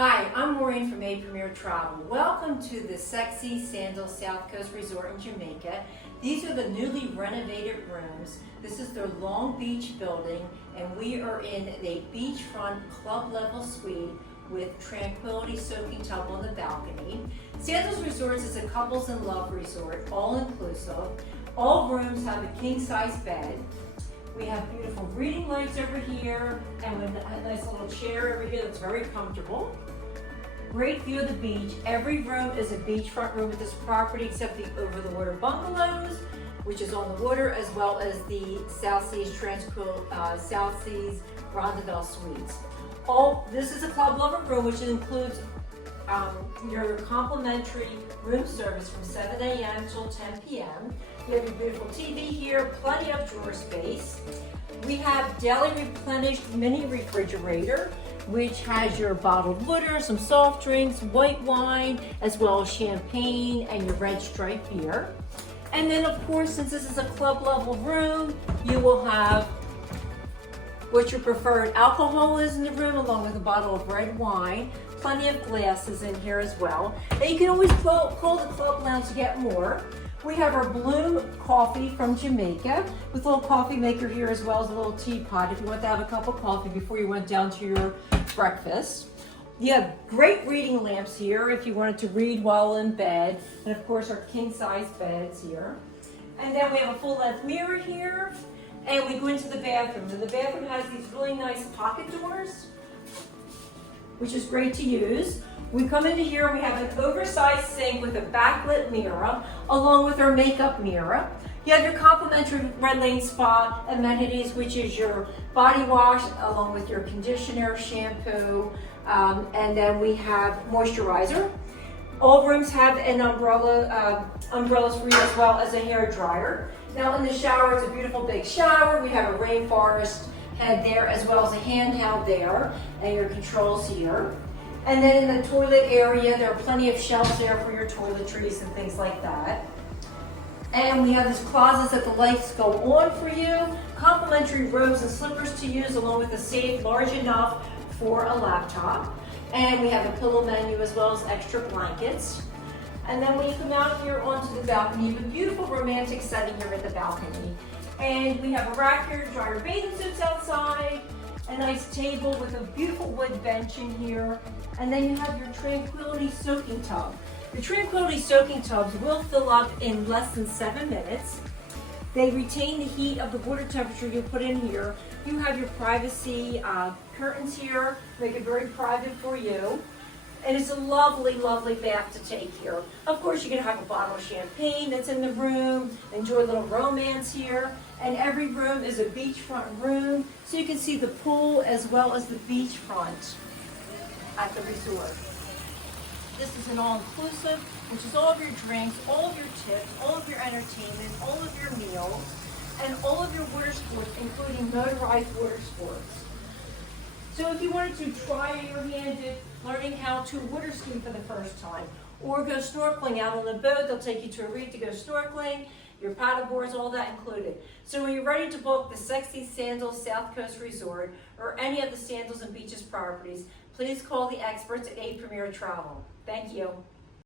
Hi, I'm Maureen from Premier Travel. Welcome to the sexy Sandals South Coast Resort in Jamaica. These are the newly renovated rooms. This is their Longbeach building, and we are in the beachfront club level suite with tranquility soaking tub on the balcony. Sandals Resorts is a couples in love resort, all inclusive. All rooms have a king size bed. We have beautiful reading lights over here, and with a nice little chair over here that's very comfortable. Great view of the beach. Every room is a beachfront room with this property except the over-the-water bungalows, which is on the water, as well as the South Seas South Seas Rendezvous Suites. This is a club lover room, which includes your complimentary room service from 7 a.m. till 10 p.m. You have your beautiful TV here, plenty of drawer space. We have daily replenished mini refrigerator, which has your bottled water, some soft drinks, white wine, as well as champagne and your red stripe beer. And then of course, since this is a club level room, you will have what your preferred alcohol is in the room, along with a bottle of red wine. Plenty of glasses in here as well. And you can always call the club lounge to get more. We have our Bloom coffee from Jamaica with a little coffee maker here, as well as a little teapot if you want to have a cup of coffee before you went down to your breakfast. You have great reading lamps here if you wanted to read while in bed. And of course our king size beds here. And then we have a full length mirror here. And we go into the bathroom. And the bathroom has these really nice pocket doors, which is great to use. We come into here, we have an oversized sink with a backlit mirror, along with our makeup mirror. You have your complimentary Red Lane Spa amenities, which is your body wash, along with your conditioner, shampoo, and then we have moisturizer. All rooms have an umbrellas for you, as well as a hair dryer. Now in the shower, it's a beautiful big shower. We have a rainforest head there, as well as a handheld there, and your controls here. And then in the toilet area, there are plenty of shelves there for your toiletries and things like that. And we have these closets that the lights go on for you, complimentary robes and slippers to use, along with a safe large enough for a laptop. And we have a pillow menu, as well as extra blankets. And then when you come out here onto the balcony, you have a beautiful romantic setting here at the balcony. And we have a rack here to dry your bathing suits outside, a nice table with a beautiful wood bench in here, and then you have your tranquility soaking tub. The tranquility soaking tubs will fill up in less than 7 minutes. They retain the heat of the water temperature you put in here. You have your privacy curtains here, make it very private for you. And it's a lovely, lovely bath to take here. Of course, you can have a bottle of champagne that's in the room, enjoy a little romance here. And every room is a beachfront room, so you can see the pool as well as the beachfront at the resort. This is an all-inclusive, which is all of your drinks, all of your tips, all of your entertainment, all of your meals, and all of your water sports, including motorized water sports. So if you wanted to try your hand at learning how to water ski for the first time, or go snorkeling out on the boat, they'll take you to a reef to go snorkeling, your paddle boards, all that included. So when you're ready to book the sexy Sandals South Coast Resort or any of the Sandals and Beaches properties, please call the experts at Premier Travel. Thank you.